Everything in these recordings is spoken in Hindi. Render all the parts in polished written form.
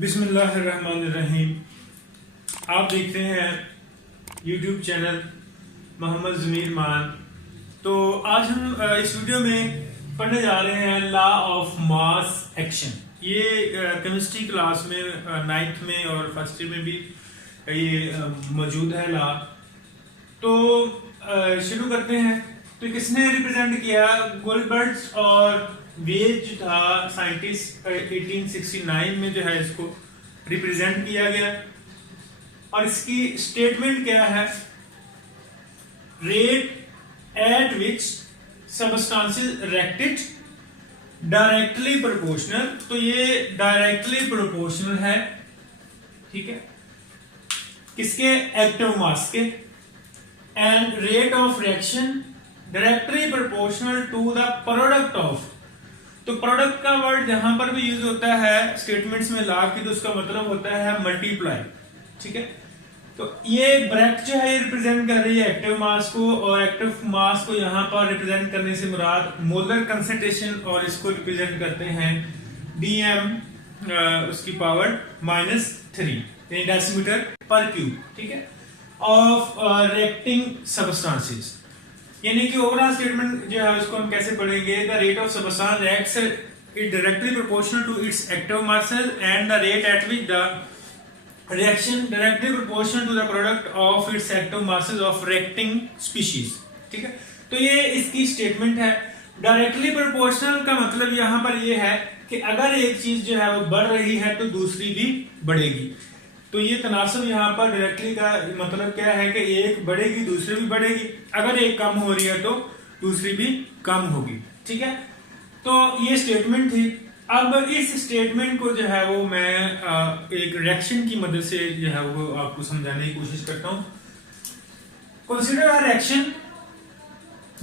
बिस्मिल्लाहिर्रहमानिर्रहीम। आप देख रहे हैं यूट्यूब चैनल मोहम्मद ज़मीर मान। तो आज हम इस वीडियो में पढ़ने जा रहे हैं लॉ ऑफ मास एक्शन। ये केमिस्ट्री क्लास में 9th में और फर्स्ट ईयर में भी ये मौजूद है लॉ। तो शुरू करते हैं। तो किसने रिप्रेजेंट किया? गोल्डबर्ग और वेज जो था साइंटिस्ट 1869 में जो है इसको रिप्रेजेंट किया गया। और इसकी स्टेटमेंट क्या है? Rate at which substances reacted directly proportional. तो ये डायरेक्टली प्रोपोर्शनल है, ठीक है, किसके? एक्टिव मास के। And rate of reaction directly proportional to the product of. तो प्रोडक्ट का वर्ड जहां पर भी यूज होता है स्टेटमेंट्स में लॉ की, तो उसका मतलब होता है मल्टीप्लाई, ठीक है। तो ये ब्रैकेट जो है ये रिप्रेजेंट कर रही है एक्टिव मास को, और एक्टिव मास को यहाँ पर रिप्रेजेंट करने से मुराद मोलर कंसंट्रेशन, और इसको रिप्रेजेंट करते हैं dm उसकी पावर -3 यानी डेसीमीटर पर क्यूब, ठीक है, ऑफ रिएक्टिंग सब्सटेंसेस। यानी कि ओवरऑल स्टेटमेंट जो है उसको हम कैसे पढ़ेंगे? The rate of substance reacts is directly proportional to its active masses and the rate at which the reaction directly proportional to the product of its active masses of reacting species, ठीक है। तो ये इसकी स्टेटमेंट है। डायरेक्टली प्रोपोर्शनल का मतलब यहाँ पर ये है कि अगर एक चीज जो है वो बढ़ रही है तो दूसरी भी बढ़ेगी। तो ये तनासब यहाँ पर डायरेक्टली का मतलब क्या है कि एक बढ़ेगी दूसरी भी बढ़ेगी, अगर एक कम हो रही है तो दूसरी भी कम होगी, ठीक है। तो ये स्टेटमेंट थी। अब इस स्टेटमेंट को जो है वो मैं एक रिएक्शन की मदद से जो है वो आपको समझाने की कोशिश करता हूं। Consider a reaction,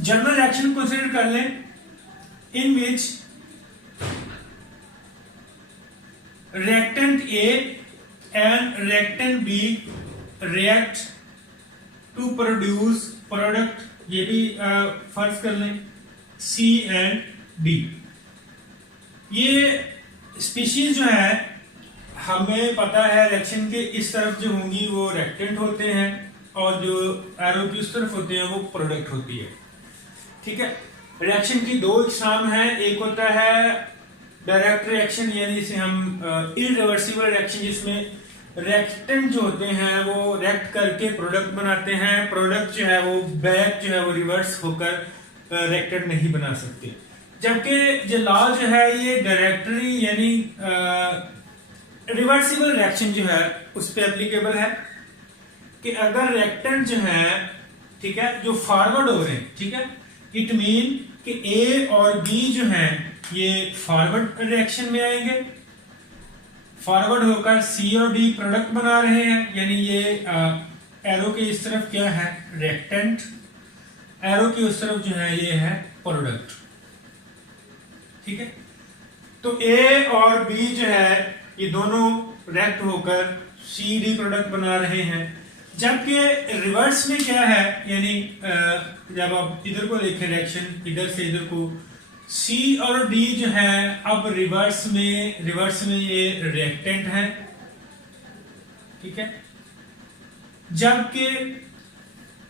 general reaction consider कर लें, in which reactant A and reactant B react to produce product, ये भी फर्ज कर लें C and D। ये स्पीशीज जो है हमें पता है रिएक्शन के इस तरफ जो होंगी वो रिएक्टेंट होते हैं, और जो एरो की उस तरफ होते हैं वो प्रोडक्ट होती है, ठीक है। रिएक्शन की दो इकसाम है, एक होता है डायरेक्ट रिएक्शन यानी इसे हम इरिवर्सिबल रिएक्शन, जिसमें रिएक्टेंट जो होते हैं वो रिएक्ट करके प्रोडक्ट बनाते हैं, प्रोडक्ट जो है वो बैक जो है वो रिवर्स होकर रिएक्टेंट नहीं बना सकते। जबकि जो लॉ जो है ये डायरेक्टली यानी रिवर्सिबल रिएक्शन जो है उस पर एप्लीकेबल है कि अगर रिएक्टेंट जो है, ठीक है, जो फॉरवर्ड हो रहे हैं, ठीक है, इट मीन कि ए और बी जो है ये फॉरवर्ड रिएक्शन में आएंगे, फॉरवर्ड होकर सी और डी प्रोडक्ट बना रहे हैं, यानी ये एरो के इस तरफ क्या है? रिएक्टेंट, एरो की उस तरफ जो है ये है प्रोडक्ट, ठीक है। तो ए और बी जो है ये दोनों रिएक्ट होकर सी डी प्रोडक्ट बना रहे हैं। जबकि रिवर्स में क्या है, यानी जब आप इधर को देखें रिएक्शन, इधर से इधर को, C और D जो है अब रिवर्स में ये रिएक्टेंट है, ठीक है। जबकि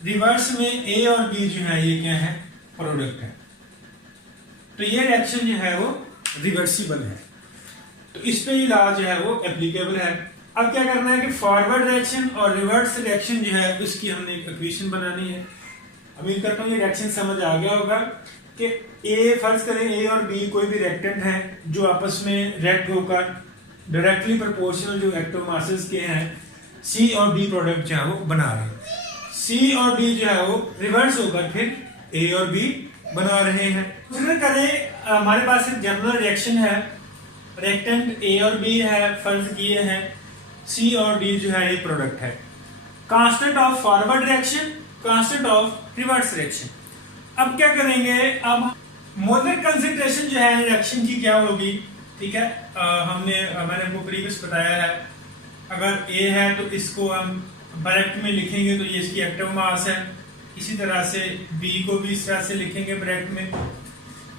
रिवर्स में A और B जो है ये क्या है? प्रोडक्ट है। तो ये रिएक्शन जो है वो रिवर्सिबल है। तो इस पे ही लॉ जो है वो एप्लीकेबल है। अब क्या करना है कि फॉरवर्ड रिएक्शन और रिवर्स रिएक्शन जो है उसकी हमने एक इक्वेशन बनानी है। उम्मीद करता हूँ ये रिएक्शन समझ आ गया होगा कि ए, फर्ज करें ए और बी कोई भी रिएक्टेंट हैं जो आपस में रिएक्ट होकर डायरेक्टली प्रोपोर्शनल जो एक्टिव मासेस के हैं सी और डी प्रोडक्ट जो है वो बना रहे हैं। सी और डी जो है वो रिवर्स होकर फिर ए और बी बना रहे हैं। कंसीडर करें हमारे पास एक जनरल रिएक्शन है, रिएक्टेंट ए और बी है, फर्ज किए हैं सी और डी जो है ये प्रोडक्ट है। Constant of forward reaction, constant of reverse reaction. अब क्या करेंगे? अब मोलर कंसंट्रेशन जो है रिएक्शन की क्या होगी, ठीक है। मैंने आपको प्रीवियस बताया है, अगर ए है तो इसको हम ब्रैकेट में लिखेंगे तो ये इसकी एक्टिव मास है। इसी तरह से बी को भी इस तरह से लिखेंगे ब्रैकेट में,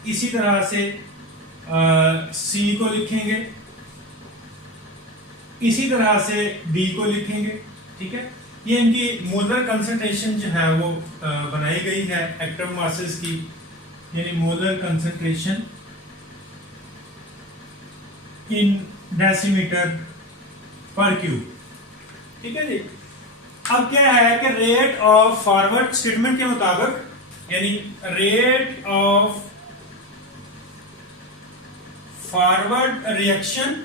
इसी तरह से सी को लिखेंगे इसी तरह से बी को लिखेंगे, ठीक है। ये इनकी मोलर कंसंट्रेशन जो है वो बनाई गई है एक्टिव मासेस की, यानी मोलर कंसंट्रेशन इन डेसीमीटर पर क्यूब, ठीक है जी। अब क्या है कि रेट ऑफ फॉरवर्ड स्टेटमेंट के मुताबिक, यानी rate of forward reaction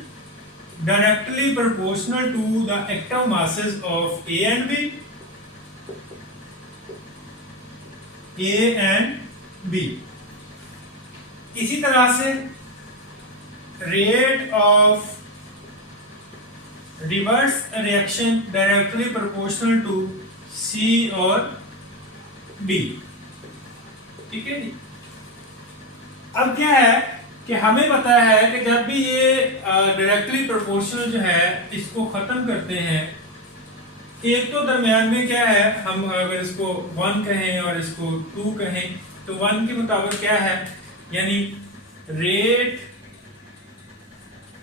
directly proportional to the active masses of A and B. इसी तरह से rate of reverse reaction directly proportional to C और बी, ठीक है जी। अब क्या है कि हमें पता है कि जब भी ये डायरेक्टली प्रोपोर्शनल जो है इसको खत्म करते हैं, एक तो दरमियान में क्या है, हम अगर इसको 1 कहें और इसको 2 कहें तो 1 के मुताबिक क्या है, यानी rate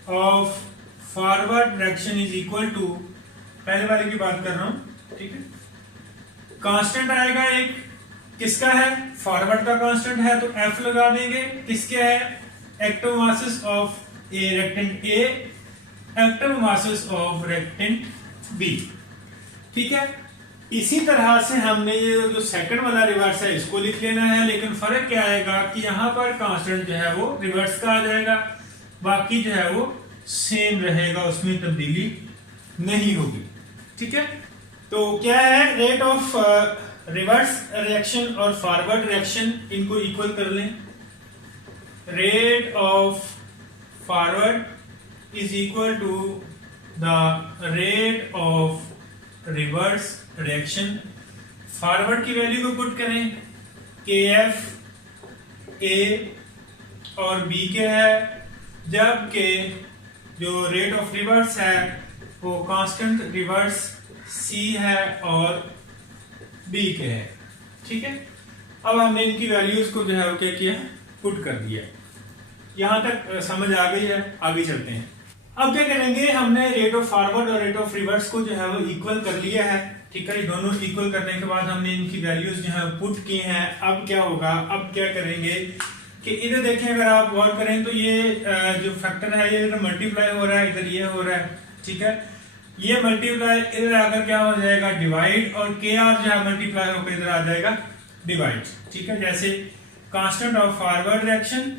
of forward direction is equal to, पहले वाले की बात कर रहा हूं, ठीक है। कांस्टेंट आएगा एक, किसका है, फॉरवर्ड का कांस्टेंट है तो एफ लगा देंगे, किसके है, active masses of a reactant A, active masses of reactant B, ठीक है। इसी तरह से हमने ये जो सेकंड वाला रिवर्स है इसको लिख लेना है, लेकिन फर्क क्या आएगा कि यहां पर कांस्टेंट जो है वो रिवर्स का आ जाएगा, बाकी जो है वो सेम रहेगा, उसमें तब्दीली नहीं होगी, ठीक है। तो क्या है, रेट ऑफ रिवर्स रिएक्शन और फॉरवर्ड रिएक्शन इनको इक्वल कर लें। Rate of forward is equal to the rate of reverse reaction. Forward की वैल्यू को पुट करें, के एफ ए और बी के है, जबकि जो रेट ऑफ रिवर्स है वो कांस्टेंट रिवर्स सी है और बी के है, ठीक है। अब हमने इनकी वैल्यूज को जो है वो क्या किया, पुट कर दिया। यहां तक समझ आ गई है, आगे चलते हैं। अब क्या करेंगे, हमने रेट ऑफ फॉरवर्ड और रेट ऑफ रिवर्स को जो है वो इक्वल कर लिया है, ठीक है। दोनों इक्वल करने के बाद हमने इनकी वैल्यूज जो है पुट की हैं। अब क्या होगा, अब क्या करेंगे कि इधर देखें, अगर आप गौर करें तो ये जो फैक्टर है ये इधर मल्टीप्लाई हो रहा है, इधर ये हो रहा है, ठीक है। ये मल्टीप्लाई इधर आकर क्या हो जाएगा, डिवाइड, और के आर जो है मल्टीप्लाई होकर इधर आ जाएगा डिवाइड, ठीक है। जैसे कांस्टेंट ऑफ फॉरवर्ड रिएक्शन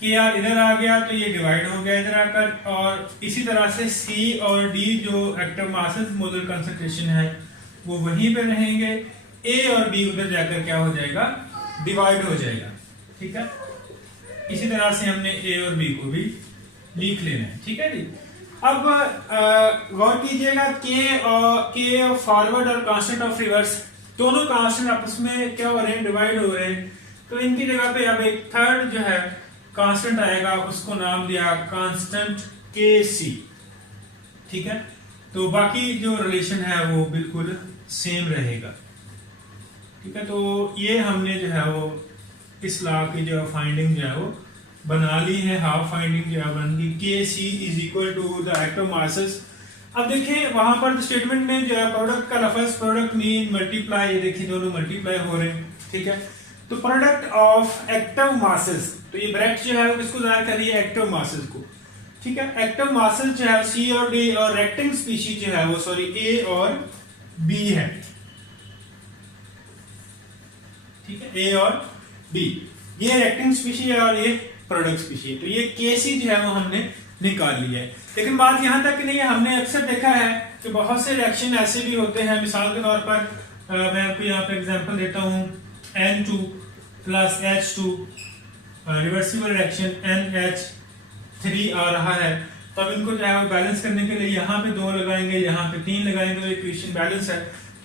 के आर इधर आ गया तो ये डिवाइड हो गया इधर आकर, और इसी तरह से सी और डी जो एक्टिव मासेस मोलर कंसंट्रेशन है वो वहीं पे रहेंगे, ए और बी उधर जाकर क्या हो जाएगा, डिवाइड हो जाएगा, ठीक है। इसी तरह से हमने ए और बी को भी लिख लेना है, ठीक है जी। अब गौर कीजिएगा, के ऑफ फॉरवर्ड और कांस्टेंट ऑफ रिवर्स दोनों कांस्टेंट आपस में क्या हो रहे हैं, डिवाइड हो रहे हैं। तो इनकी जगह पे अब एक थर्ड जो है कांस्टेंट आएगा, उसको नाम दिया कांस्टेंट के सी, ठीक है। तो बाकी जो रिलेशन है वो बिल्कुल सेम रहेगा, ठीक है। तो ये हमने जो है वो इस लॉ की जो फाइंडिंग जो है वो बना ली है, हाफ फाइंडिंग जो है बन गई, K C is equal to the active masses. अब देखिए वहां पर स्टेटमेंट में जो है प्रोडक्ट का लफ्ज, प्रोडक्ट मीन मल्टीप्लाई, ये देखिए दोनों मल्टीप्लाई हो रहे हैं, ठीक है। तो प्रोडक्ट ऑफ एक्टिव मासेस, तो ये ब्रैकेट जो है वो किसको जाहिर कर रही है, एक्टिव मासेस को, ठीक है। एक्टिव मासेस जो है सी और डी और रेक्टेंग स्पीशीज जो है वो सॉरी ए और बी है, ठीक है, ए और बी, ये रेक्टेंग स्पीशीज है और ये प्रोडक्ट स्पीशीज। तो ये केसी जो है वो हमने निकाल लिया है। लेकिन बात यहां तक नहीं है, हमने अक्सर देखा है कि बहुत से रिएक्शन ऐसे भी होते हैं, मिसाल के तौर पर मैं आपको यहाँ पे एग्जांपल देता हूँ, N2 plus H2 reversible reaction NH3 आ रहा है, तब इनको जो है वो बैलेंस करने के लिए यहाँ पे 2 लगाएंगे, यहाँ पे 3 लगाएंगे, तो इक्वेशन बैलेंस है।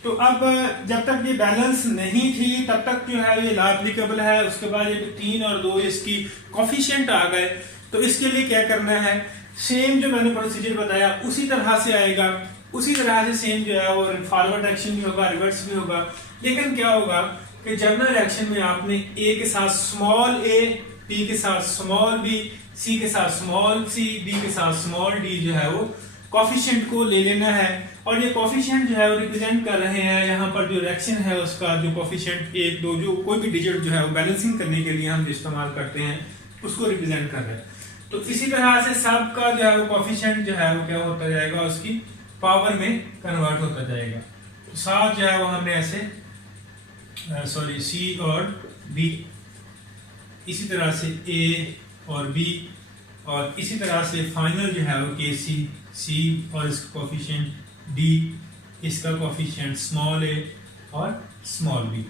तो अब जब तक ये बैलेंस नहीं थी तब तक जो है ये लॉ एप्लीकेबल है, उसके बाद ये 3 और 2 इसकी कोफिशिएंट आ गए, तो इसके लिए क्या करना है, सेम जो मैंने प्रोसीजर बताया उसी तरह से आएगा, उसी तरह से सेम जो है वो फॉरवर्ड रिएक्शन भी होगा, रिवर्स भी होगा। लेकिन क्या होगा कि जनरल रिएक्शन में आपने ए के साथ स्मॉल ए, बी के साथ स्मॉल बी, सी के साथ स्मॉल सी, डी के साथ स्मॉल डी जो है वो कॉफिशिएंट को ले लेना है और ये कॉफिशिएंट जो है वो रिप्रेजेंट कर रहे हैं यहाँ पर जो रिएक्शन है उसका जो कॉफिशिएंट 1 2 जो कोई भी डिजिट जो है वो बैलेंसिंग करने के लिए हम जो इस्तेमाल करते हैं उसको रिप्रेजेंट कर रहे हैं। तो इसी तरह से सब का जो है वो कॉफिशिएंट जो है वो क्या होता जाएगा, उसकी पावर में कन्वर्ट होता जाएगा। तो 7 जो है वो हमने ऐसे सी और बी, इसी तरह से ए और बी, और इसी तरह से फाइनल जो है वो के सी और इसका कोफिशिएंट डी, इसका कोफिशिएंट स्मॉल ए और स्मॉल बी।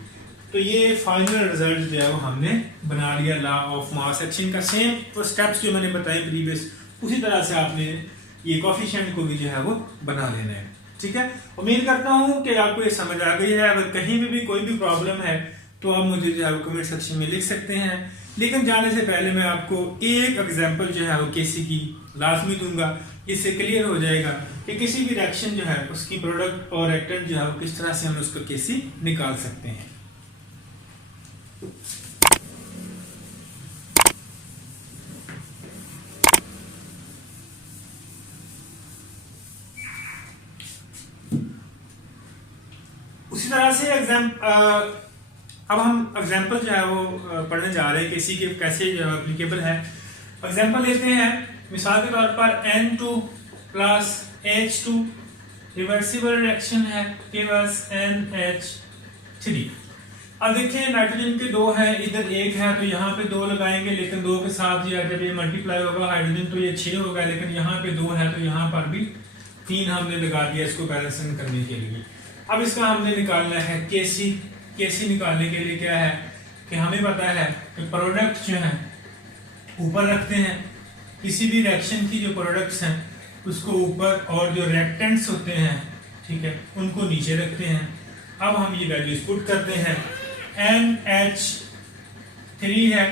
तो ये फाइनल रिजल्ट जो है वो हमने बना लिया लॉ ऑफ मास एक्शन का। सेम तो स्टेप्स जो मैंने बताए प्रीवियस, उसी तरह से आपने ये कोफिशिएंट को भी जो है वो बना लेना है। ठीक है, उम्मीद करता हूँ कि आपको ये समझ आ गई है। अगर कहीं भी कोई भी प्रॉब्लम है तो आप मुझे जो है कमेंट सेक्शन में लिख सकते हैं। लेकिन जाने से पहले मैं आपको एक एग्जांपल जो है वो केसी की लाजमी दूंगा, इससे क्लियर हो जाएगा कि किसी भी रिएक्शन जो है उसकी प्रोडक्ट और रिएक्टेंट जो है वो किस तरह से हम उसको केसी निकाल सकते हैं। उसी तरह से अब हम एग्जांपल जो है वो पढ़ने जा रहे हैं किसी के कैसे जो है एप्लीकेबल है। एग्जांपल लेते हैं, मिसाल के तौर पर N2 plus H2 reversible reaction है केवल NH3। अब देखिए नाइट्रोजन के 2 है, इधर 1 है तो यहाँ पे 2 लगाएंगे, लेकिन 2 के साथ जब ये मल्टीप्लाई होगा हाइड्रोजन तो ये 6 होगा, लेकिन यहाँ पे 2 है तो यहाँ पर भी 3 हमने लगा दिया इसको बैलेंसिंग करने के लिए। अब इसका हमने निकालना है केसी निकालने के लिए क्या है कि हमें पता है कि प्रोडक्ट जो है ऊपर रखते हैं, किसी भी रिएक्शन की जो प्रोडक्ट्स हैं उसको ऊपर, और जो रिएक्टेंट्स होते हैं ठीक है उनको नीचे रखते हैं। अब हम ये वैल्यूज पुट करते हैं, NH3 है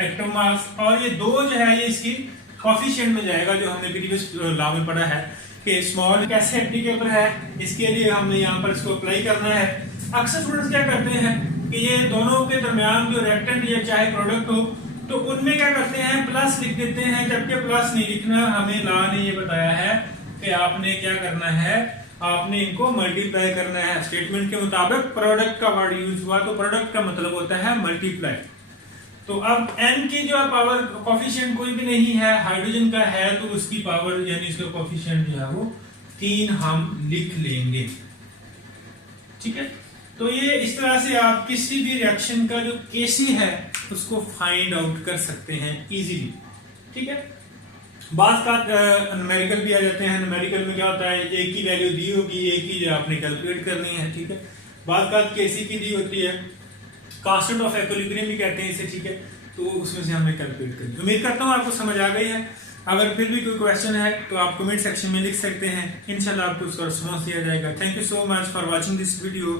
एटम मास, और ये 2 जो है ये इसकी कोफिशिएंट में जाएगा जो हमने प्रीवियस लॉ में पढ़ा है कि स्मॉल कैसे एप्लीकेबल है, इसके लिए हमने यहाँ पर इसको अप्लाई करना है। अक्सर स्टूडेंट्स क्या करते हैं कि ये दोनों के दरमियान जो रिएक्टेंट या चाहे प्रोडक्ट हो तो उनमें क्या करते हैं प्लस लिख देते हैं, जबकि प्लस नहीं लिखना। हमें लॉ ने ये बताया है कि आपने क्या करना है, आपने इनको मल्टीप्लाई करना है। स्टेटमेंट के मुताबिक प्रोडक्ट का वर्ड यूज हुआ तो प्रोडक्ट का मतलब होता है मल्टीप्लाई। तो अब n की जो पावर कोफिशिएंट कोई भी नहीं है, हाइड्रोजन का है तो उसकी पावर यानी इसका कोफिशिएंट जो है वो 3 हम लिख लेंगे। ठीक है, तो ये इस तरह से आप किसी भी रिएक्शन का जो केसी है उसको फाइंड आउट कर सकते हैं इजीली। ठीक है, बात का न्यूमेरिकल भी आ जाते हैं। न्यूमेरिकल में क्या होता है, एक की वैल्यू दी होगी, एक की जो आपने कैलकुलेट करनी है। ठीक है, बात का केसी की दी होती है, कांस्टेंट ऑफ इक्विलिब्रियम भी कहते हैं इसे। ठीक है, तो उसमें से हमें कैलकुलेट करनी है। उम्मीद करता हूँ आपको समझ आ गई है। अगर फिर भी कोई क्वेश्चन है तो आप कमेंट सेक्शन में लिख सकते हैं, इंशाल्लाह आपको उसका रिस्पॉन्स दिया जाएगा। Thank you so much for watching this video.